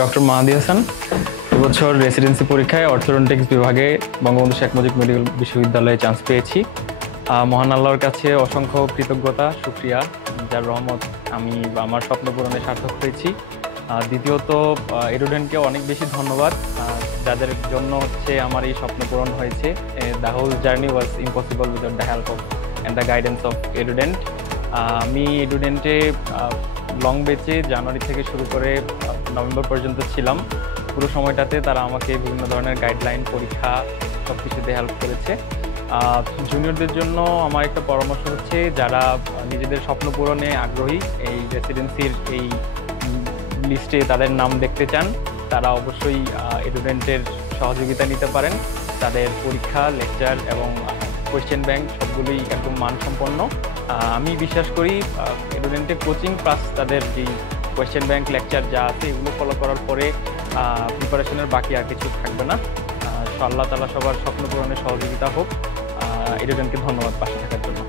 Doctor মাহাদি হাসান। এবছর residency পরীক্ষায় orthodontics বিভাগে বঙ্গবন্ধু শেখ মুজিব মেডিকেল বিশ্ববিদ্যালয়ে চান্স পেয়েছি। মহান আল্লাহর কাছে অসংখ্য কৃতজ্ঞতা, শুকরিয়া, যার রহমত আমি আমার স্বপ্ন পূরণে সার্থক হয়েছি। দ্বিতীয়ত এডুডেন্টকে অনেক বেশি ধন্যবাদ, যাদের জন্য হচ্ছে আমার এই স্বপ্ন পূরণ হয়েছে। The whole journey was impossible without the help of and the guidance of Edudent. আমি এডুডেন্টে লং বেচে জানুয়ারি থেকে শুরু করে নভেম্বর পর্যন্ত ছিলাম। পুরো সময়টাতে তারা আমাকে বিভিন্ন ধরনের গাইডলাইন, পরীক্ষা সব কিছুতে হেল্প করেছে। জুনিয়রদের জন্য আমার একটা পরামর্শ হচ্ছে, যারা নিজেদের স্বপ্ন পূরণে আগ্রহী, এই রেসিডেন্সির এই লিস্টে তাদের নাম দেখতে চান, তারা অবশ্যই এডুডেন্টের সহযোগিতা নিতে পারেন। তাদের পরীক্ষা, লেকচার এবং কোয়েশ্চেন ব্যাংক সবগুলোই একদম মানসম্পন্ন। আমি বিশ্বাস করি এডুডেন্টে কোচিং প্লাস তাদের যেই কোয়েশ্চেন ব্যাংক, লেকচার যা আছে এগুলো ফলো করার পরে প্রিপারেশনের বাকি আর কিছু থাকবে না। আল্লাহ তাআলা সবার স্বপ্ন পূরণে সহযোগিতা হোক। এডুডেন্টকে ধন্যবাদ পাশে থাকার জন্য।